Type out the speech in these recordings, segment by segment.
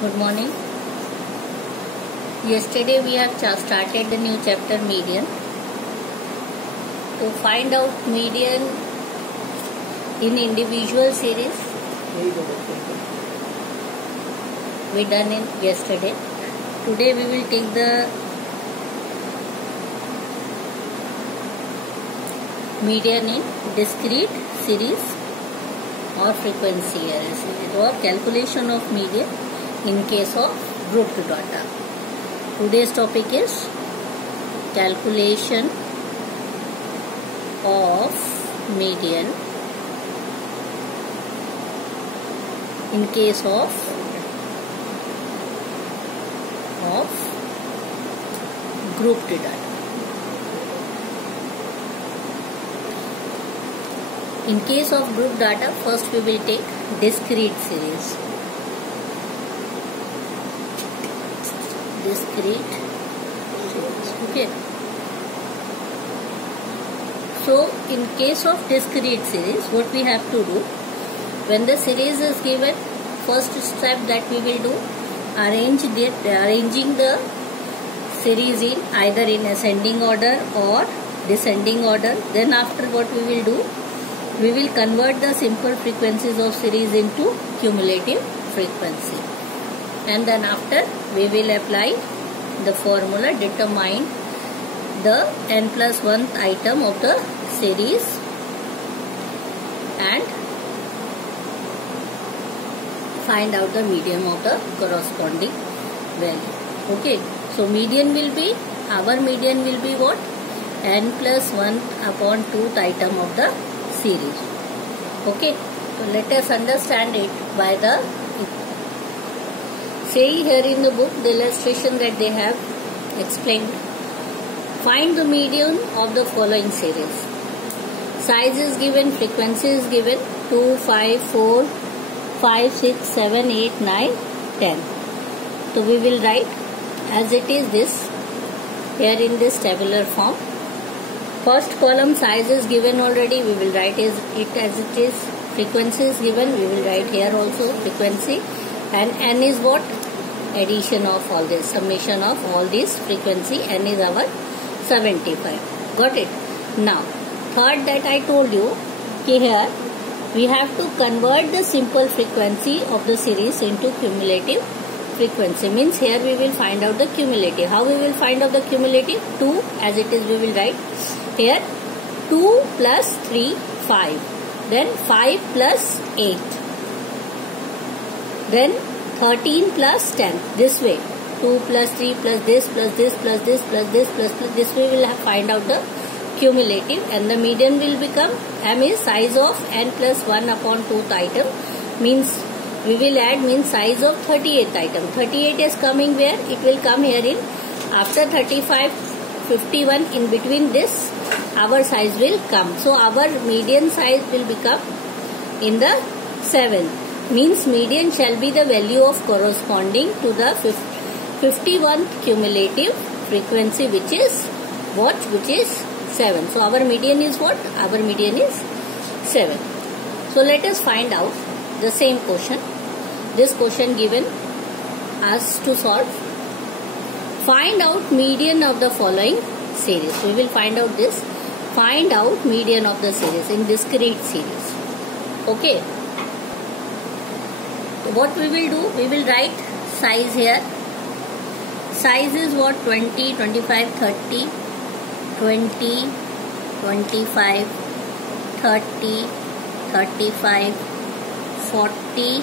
Good morning. Yesterday we have started the new chapter median. To find out median in individual series, we done in yesterday. Today we will take the median in discrete series or frequency arrays or calculation of median in case of grouped data. Today's topic is calculation of median in case of grouped data. In case of group data, first we will take discrete series. Okay. So, in case of discrete series, what we have to do, when the series is given, first step that we will do, arranging the series in either in ascending order or descending order. Then after what we will do, we will convert the simple frequencies of series into cumulative frequency. And then after we will apply the formula, determine the n+1th item of the series and find out the median of the corresponding value. Okay, so median will be, our median will be what? n+1/2th item of the series. Okay, so let us understand it by the say here in the book, the illustration that they have explained. Find the median of the following series. Size is given, frequency is given 2, 5, 4, 5, 6, 7, 8, 9, 10. So we will write as it is this here in this tabular form. First column size is given already, we will write it as it is. Frequency is given, we will write here also frequency. And n is what? Addition of all this, summation of all this frequency. N is our 75. Got it? Now, third that I told you, here we have to convert the simple frequency of the series into cumulative frequency. Means here we will find out the cumulative. How we will find out the cumulative? 2 as it is we will write. Here 2 plus 3, 5. Then 5 plus 8. Then 13 plus 10. This way. 2 plus 3 plus this plus this plus this plus this plus this way we will find out the cumulative, and the median will become m is size of n+1/2th item. Means we will add means size of 38th item. 38 is coming where? It will come here in after 35, 51, in between this our size will come. So our median size will become in the 7. Means median shall be the value of corresponding to the 51th cumulative frequency, which is what? Which is 7. So our median is what? Our median is 7. So let us find out the same question. This question given us to solve. Find out median of the following series. We will find out this. Find out median of the series in discrete series. Okay. What we will do? We will write size here. Size is what? 20, 25, 30, 20, 25, 30, 35, 40,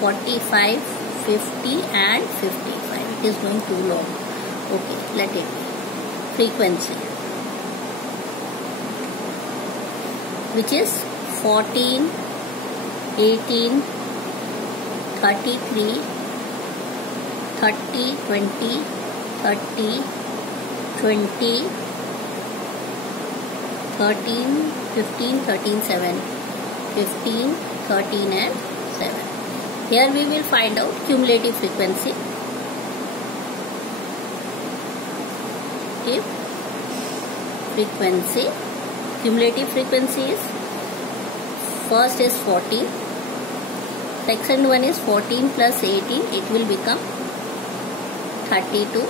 45, 50 and 55. It is going too long. Okay, let it be. Frequency, which is 14, 18, 33, 30, 20, 30, 20, 13, 15, 13, 7, 15, 13 and 7. Here we will find out cumulative frequency. Okay. Frequency. Cumulative frequency is first is 40, Second one is 14 plus 18. It will become 32.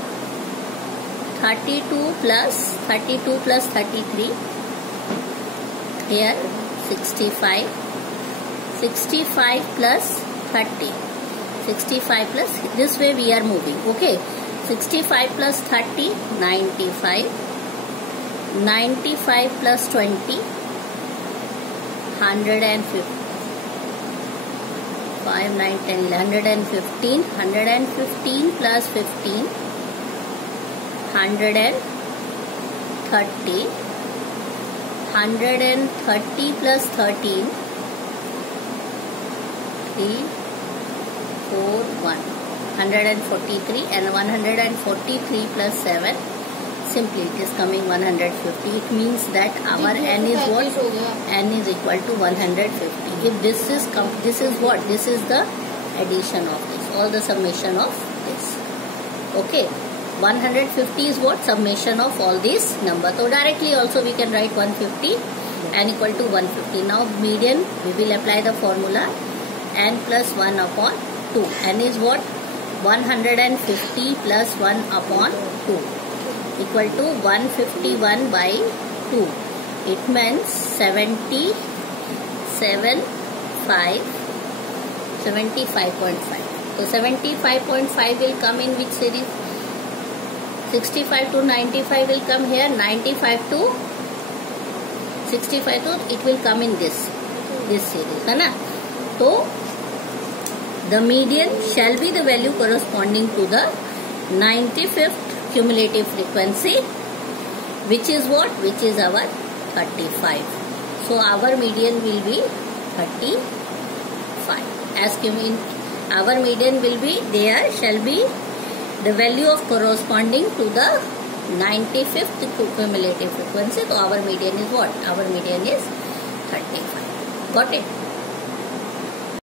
32 plus 33. Here 65. 65 plus 30. 65 plus, this way we are moving. Okay. 65 plus 30, 95. 95 plus 20, 150. 5, 9, 10, 115. 115 plus 15, 130. 130 plus 13, 3, 4, 1. 143, and 143 plus 7. Simply it is coming 150. It means that our n is what? N is equal to 150. If this is what? This is the addition of this, all the summation of this. Okay. 150 is what? Summation of all these numbers. So directly also we can write 150 n equal to 150. Now median, we will apply the formula n plus 1 upon 2. N is what? 150 plus 1 upon 2 equal to 151 by 2. It means 75.5. So 75.5 will come in which series? 65 to 95 will come here. 95 to 65 to it will come in this series, है ना? So the median shall be the value corresponding to the 95th cumulative frequency, which is what? Which is our 35. So our median will be 35. As our median will be, there shall be the value of corresponding to the 95th cumulative frequency. So our median is what? Our median is 35. Got it?